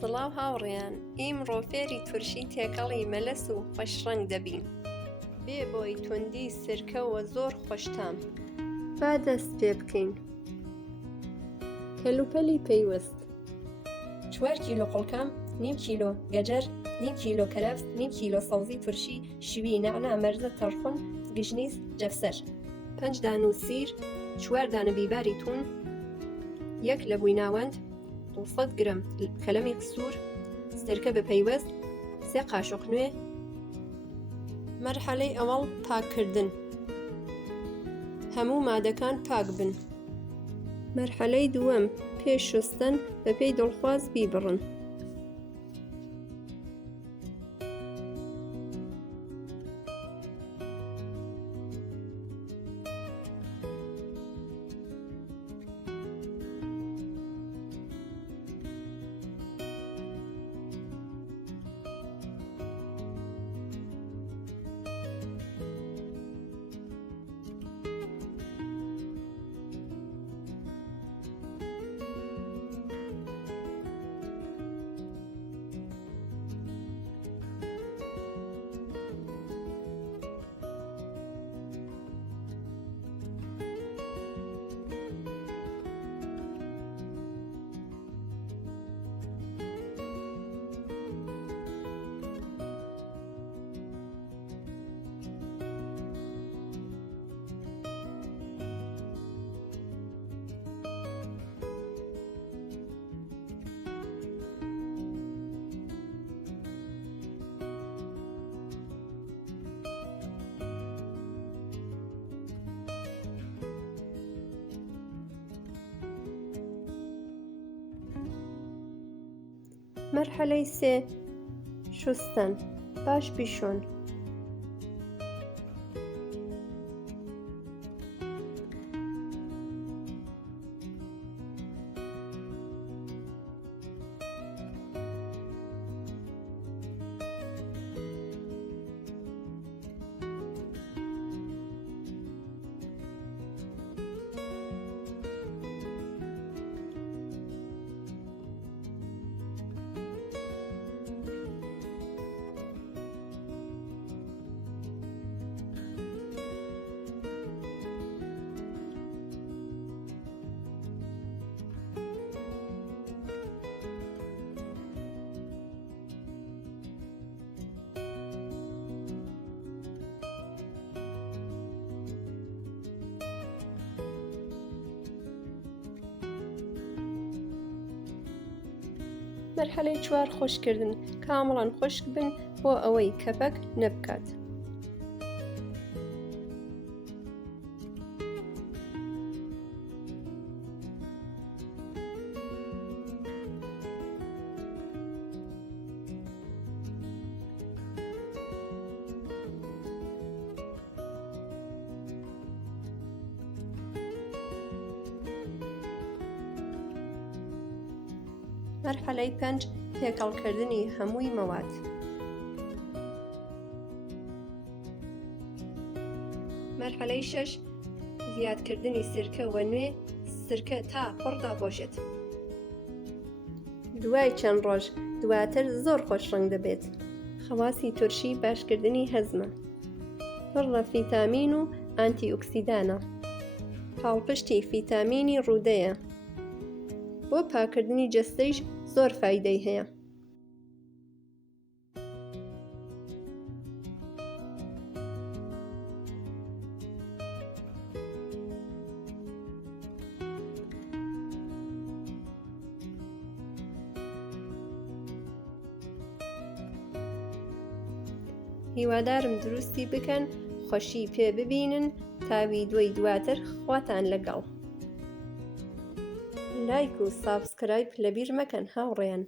سڵاو هاوڕێیان، ئیمڕۆ فێری تورشی تێکەڵی مەلەس و خۆشڕەنگ دەبین. بێ بۆی توندی سرکەوە زۆر خۆشتام. با دەست پێ بکەین. کەلوپەلی پێیوەست: 4 کیلۆ قوڵکام، نیم کیلۆ گەجەر، نیم کیلۆ کەرەفس، نیم کیلۆ سەوزی تورشی، شوی، نەعنا، مەرزە، تەڕخون، گژنیز، جەفسەر، 5 دانە سیر، 4 دانە بیباری تون، 1 لە بوویناوەند، 200 گرم کەلەمی قسوور، سرکە بەپەیوەست، 3 قاشق نوێ. مەرحەلەی ئەوەڵ پاککردن. هەموو مادەکان پاک بن. مەرحەلەی دووەم پێش شستن بە پێی دڵخواز بیبڕن. مەرحەلەی سێ شستن. باش بیشۆن. مەرحەلەی 4 خۆشکردن. کامڵان خۆشک بن بۆ ئەوەی کەپەک نەبکات. مەرحەلەی 5 تێکەڵکردنی هەمووی مەواد. مەرحەلەی 6 زیادکردنی سرکە و نوێ. سرکە تا پڕ داپۆشێت. دوای چەند ڕۆژ دواتر زۆر خۆشڕەنگ دەبێت. خەواسی تورشی باشکردنی هەزمە. پڕ لە ڤیتامین و ئانتی ئۆکسیدانە. هاوپشتی ڤیتامینی ڕوودەیە. بۆ پاکردنی جەستەیش زۆر فایدەی هەیە. هیوادارم دروستی بکەن، خۆشی پێ ببینن. تا ڤیدیۆی دواتر خواتان لەگەڵ. لایک و سابسکرایب لەبیر مەکەن هاوڕێیان.